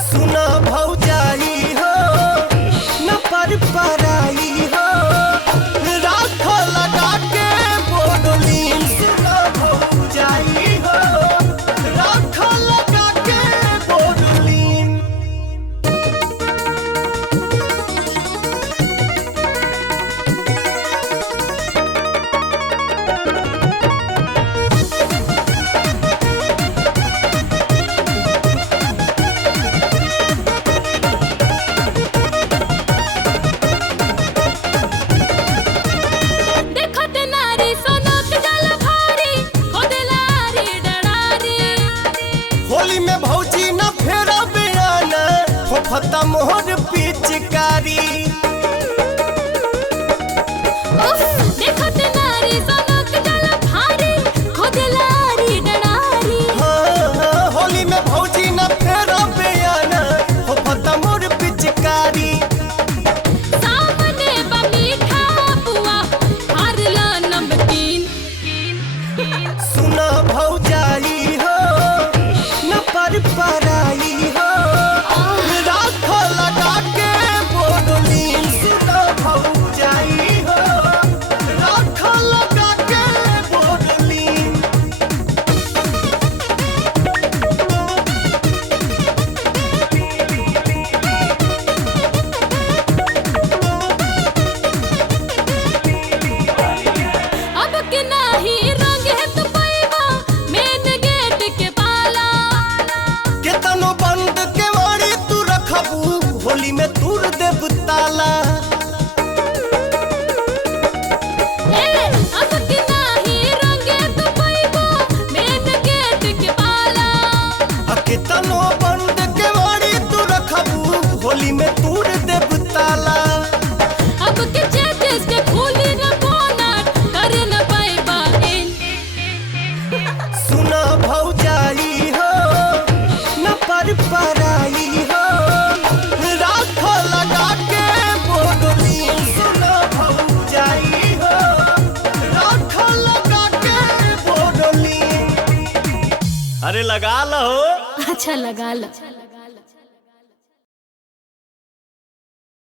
सुना भौजाई हो न पर पराई हो राख लगा के बोडोलीन। सुना भौजाई हो राख लगा के बोडोलीन। होली में भौजी न फेरा बियाना फता मोहर पिचकारी। होली में भौजी न फेरा बियाना फता मोहर पिचकारी। सामने बमीठा बुआ हारला नमकीन। सुना भौजाई हो न पर पराई हो राख लगा के बोडोलीन। सुना भौजाई हो राख लगा के बोडोलीन। अब के नाही रंग है तो पैबा मेन गेट के पाला। केतनो बंद के वारी तू रखबू होली में तूर देव ताला। अब के नाही रंग है तो पैबा मेन गेट के पाला। केतनो बंद के वारी तू रखबू होली में तूर देव ताला। अब के चेचिस के खोली न बोनट करे न पैबा इन। सुना भौजाई हो न पर पराई हो राख लगा के बोडोलीन। सुना भौजाई हो राख लगा के बोडोलीन। अरे लगा लो। अच्छा लगा लो।